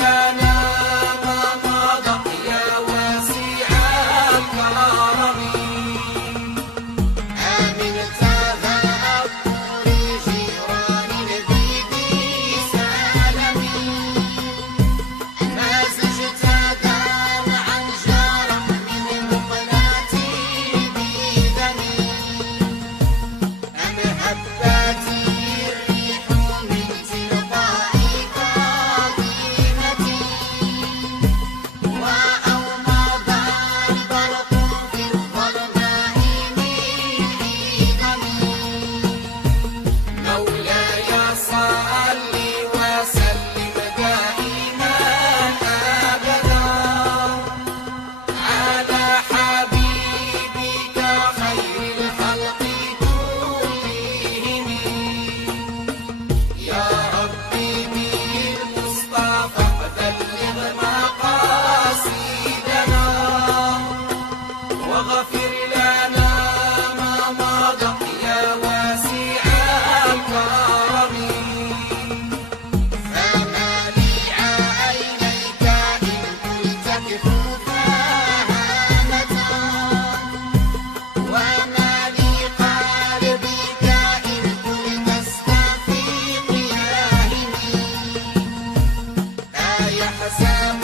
لنا ما مضى يا واسع الكرم. آمنت ذا جيران البيدي سالمي، ما زجت دمعا جارا من مقلاتي بدمي. أم هباتي الريح من تلقاء قديمتي، وأومض البرق في الظلماء من حيدمي. مولاي صل وسلم دائما أبدا على حبيبك خير الخلق كلهم. يا ربي بالمصطفى بلغ مقاصدنا، واغفر لنا ما مضى يا واسع الكرم. فما لي عينيك إن قلت كفوفا هامة، وما لي قلبك إن قلت استفيق يا همي. أيحسب